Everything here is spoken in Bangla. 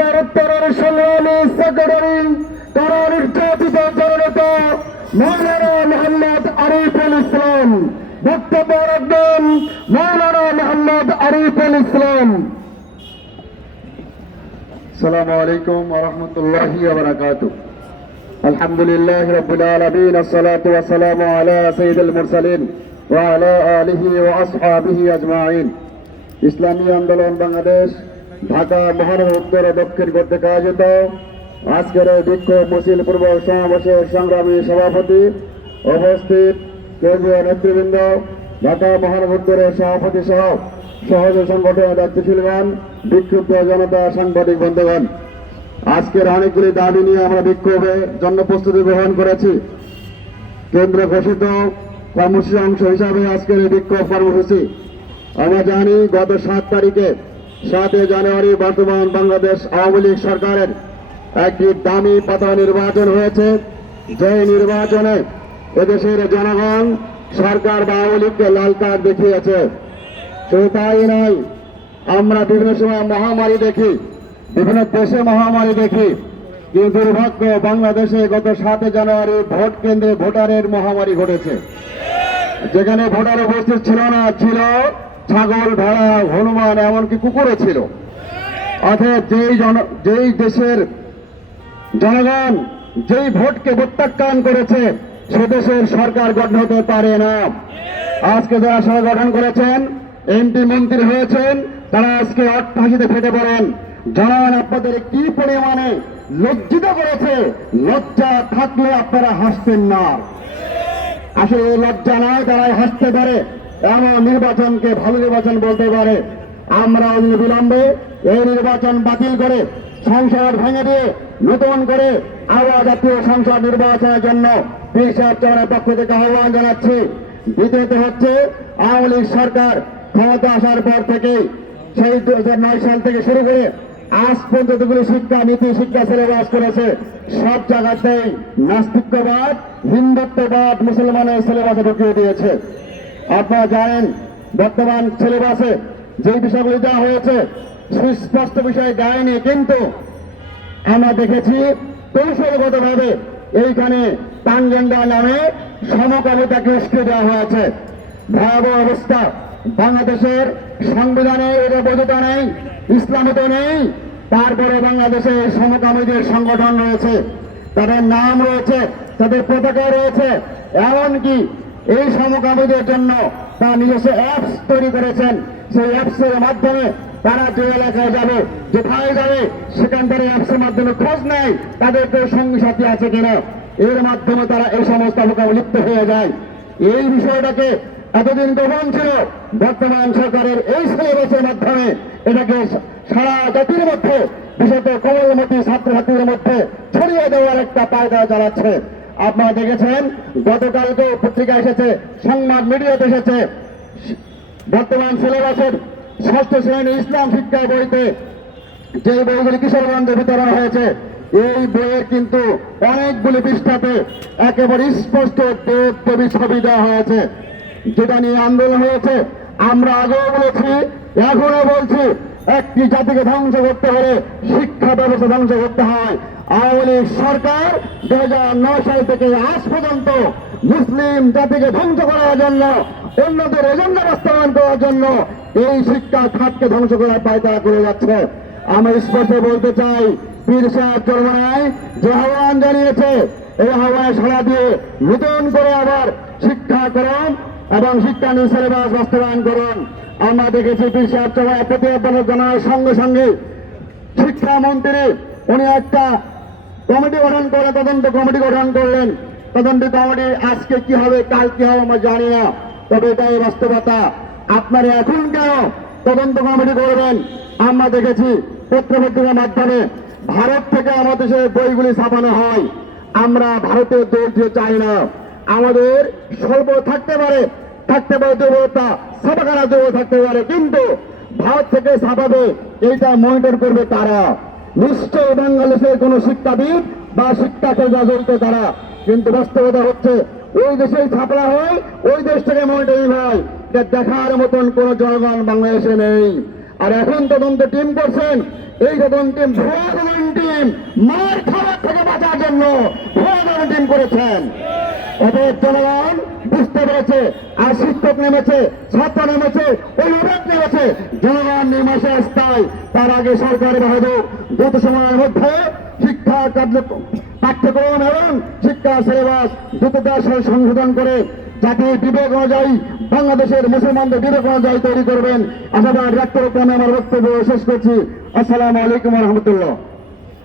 উত্তরের সংগ্রামী সেক্রেটারি তারা নির্যাতিত জননেতা মৌলানা মোহাম্মদ আরিফুল ইসলাম বক্তব্য রাখবেন। মৌলানা মোহাম্মদ আরিফুল ইসলাম। আসসালামু আলাইকুম ওয়া রাহমাতুল্লাহি ওয়া বারাকাতুহু। আলহামদুলিল্লাহি রাব্বিল আলামিন, আসসালাতু ওয়াসসালামু আলা সাইয়্যিদিল মুরসালিন ওয়া আলা আলিহি ওয়া আসহাবিহি আজমাইন। ইসলামী আন্দোলন বাংলাদেশ ঢাকা মহানগর উত্তর ও দক্ষিণ কর্তৃক আয়োজিত আজকের বিক্ষোভ মিছিল পূর্ব সমাবেশের সংগ্রামী সভাপতি, উপস্থিত কেন্দ্রীয় নেতৃবৃন্দ, ঢাকা মহানগর উত্তরের সভাপতি সহ সহযোগী সংগঠনের দায়িত্বশীলগণ, বিক্ষুব্ধ জনতা, সাংবাদিক বন্ধুগণ, আজকের অনেকগুলি দাবি নিয়ে আমরা বিক্ষোভের জন্য প্রস্তুতি গ্রহণ করেছি। কেন্দ্র ঘোষিত কর্মসূচির অংশ হিসাবে আজকের এই বিক্ষোভ কর্মসূচি আমরা জানি গত 7 তারিখে 7 জানুয়ারি বর্তমান বাংলাদেশ আওয়ামী লীগ সরকারের একটি দামি পাতা নির্বাচন হয়েছে। যে নির্বাচনে এদেশের জনগণ সরকার বা আওয়ামী লীগকে লাল কার্ড দেখিয়েছে। শুধু তাই নয়, আমরা বিভিন্ন সময় মহামারী দেখি, বিভিন্ন দেশে মহামারী দেখি, কিন্তু দুর্ভাগ্য বাংলাদেশে গত 7 জানুয়ারি ভোট কেন্দ্রে ভোটারের মহামারী ঘটেছে। যেখানে ভোটার উপস্থিত ছিল না, ছিল ছাগল, ভেড়া, হনুমান, এমনকি কুকুরও ছিল। অর্থাৎ যেই দেশের জনগণ যেই ভোটকে প্রত্যাখ্যান করেছে সে দেশের সরকার গঠন হতে পারে না। আজকে যারা সরকার গঠন করেছেন, এমপি মন্ত্রী হয়েছেন, তারা আজকে অট্টহাসিতে ফেটে পড়েন। জনগণ আপনাদের কি পরিমাণে লজ্জিত করেছে, লজ্জা থাকলে আপনারা হাসতেন না। আসলে লজ্জা নয়, তারাই হাসতে পারে, এমন নির্বাচনকে ভালো নির্বাচন বলতে পারে। আমরা বিলম্বে এই নির্বাচন বাতিল করে সংসদ ভেঙে দিয়ে নতুন করে আবার জাতীয় সংসদ নির্বাচনের জন্য পীর সাহেব চৌধুরীর পক্ষ থেকে আহ্বান জানাচ্ছি। দ্বিতীয়ত হচ্ছে, আওয়ামী লীগ সরকার ক্ষমতা আসার পর থেকে সেই 2009 সাল থেকে শুরু করে আজ পর্যন্ত যতগুলি শিক্ষা নীতি, শিক্ষা সিলেবাস করেছে, সব জায়গাতেই নাস্তিকবাদ, হিন্দুত্ববাদ মুসলমানের সিলেবাসে ঢুকিয়ে দিয়েছে। আপনারা জানেন বর্তমান সিলেবাসে যে বিষয়গুলি দেওয়া হয়েছে সুস্পষ্ট বিষয় দেয়নি, কিন্তু আমরা দেখেছি কৌশলগতভাবে এইখানে ট্রান্সজেন্ডার নামে সমকামিতাকে উস্কে দেওয়া হয়েছে। ভয়াবহ অবস্থা। বাংলাদেশের সংবিধানে এটা বৈধতা নেই, ইসলামে তো নেই, তারপরে বাংলাদেশে সমকামীদের সংগঠন রয়েছে, তাদের নাম রয়েছে, তাদের পতাকা রয়েছে। এমনকি এই সমকামীদের জন্য তারা নিজস্ব অ্যাপস তৈরি করেছেন। সেই অ্যাপসের মাধ্যমে তারা যে এলাকায় যাবে, যেখানে যাবে, সেখান থেকে অ্যাপসের মাধ্যমে খোঁজ নেয় তাদের কেউ সঙ্গী সাথী আছে কিনা। এর মাধ্যমে তারা এই সমস্ত মোকাবিলা লিপ্ত হয়ে যায়। এই বিষয়টাকে এতদিন গোপন ছিল, বর্তমান সরকারের এই সিলেবাসের মাধ্যমে এটাকে সারা জাতির মধ্যে, বিশেষত কোমলমতি ছাত্রছাত্রীদের মধ্যে ছড়িয়ে দেওয়ার একটা পায়দা চালাচ্ছে। আপনারা দেখেছেন গতকালকে পত্রিকা এসেছে, সংবাদ মিডিয়াতে এসেছে, বর্তমান সিলেবাসের 6ষ্ঠ শ্রেণী ইসলাম শিক্ষা বইতে যে বইগুলি কিশোরগঞ্জে বিতরণ হয়েছে, এই বইয়ের কিন্তু অনেকগুলি পৃষ্ঠাতে একেবারে স্পষ্ট দেব-দেবী ছবি দেওয়া হয়েছে, যেটা নিয়ে আন্দোলন হয়েছে। আমরা আগেও বলেছি, এখনো বলছি, একটি জাতিকে ধ্বংস করতে হলে শিক্ষা ব্যবস্থা ধ্বংস করতে হয়। আওয়ামী লীগ সরকার 2009 সাল থেকে আজ পর্যন্ত মুসলিম জাতিকে ধ্বংস করার জন্য, অন্যদের এজেন্ডা বাস্তবায়ন করার জন্য এই শিক্ষা খাতকে ধ্বংস করার পায়তারা করে যাচ্ছে। আমরা স্পষ্ট বলতে চাই, পীর সাহেব চরমনায় যে আহ্বান জানিয়েছে, এই আহ্বানে সাড়া দিয়ে নতুন করে আবার শিক্ষাকরণ এবং শিক্ষা সিলেবাস বাস্তবায়ন করুন। আমরা দেখেছি পীর সাহেব চরমনায় প্রতিবেদন জানার সঙ্গে সঙ্গে শিক্ষামন্ত্রী উনি একটা কমিটি গঠন করে, তদন্ত কমিটি গঠন করলেন। তদন্ত কমিটি আজকে কি হবে, কাল কি হবে আমরা জানি না, তবে এটাই বাস্তবতা। আপনারা এখন কেন তদন্ত কমিটি করবেন? আমরা দেখেছি পত্রপত্রিকার মাধ্যমে ভারত থেকে আমাদের দেশের বইগুলি ছাপানো হয়। আমরা ভারতের দোষ দিয়ে চাই না। আমাদের স্বল্প থাকতে পারে দুর্বলতা, ছাপাখানা দুর্বল থাকতে পারে, কিন্তু ভারত থেকে ছাপাবে এইটা মনিটর করবে তারা। নিশ্চয় বাংলাদেশের কোন শিক্ষাবিদ বা শিক্ষা কেন্দ্র জড়িত তারা, কিন্তু বাস্তবতা হচ্ছে ওই দেশেই ছাপা হয়, ওই দেশ থেকে মনিটরিং হয়। এটা দেখার মতন কোন জনগণ বাংলাদেশে নেই। আর এখন তদন্ত টিম করছেন। এই তদন্ত টিম ভুয়া তদন্ত টিম, মার খাবার থেকে বাঁচার জন্য ভুয়া তদন্ত টিম করেছেন। অতএব জনগণ বুঝতে পেরেছে, আর শিক্ষক নেমেছে, ছাত্র নেমেছে, অভিভাবক নেমেছে, জনগণ নেমেছে স্থায়ী। তার আগে সরকার বাহাদুর যত সময়ের মধ্যে শিক্ষা কার্যক্রম, পাঠ্যক্রম এবং শিক্ষা সিলেবাস দ্রুততার সঙ্গে সংশোধন করে জাতির বিবেক অনুযায়ী, বাংলাদেশের মুসলমানদের বিবেক অনুযায়ী তৈরি করবেন। আশাবাদ ব্যক্ত করে আমি আমার বক্তব্য শেষ করছি। আসসালামু আলাইকুম রহমতুল্লাহ।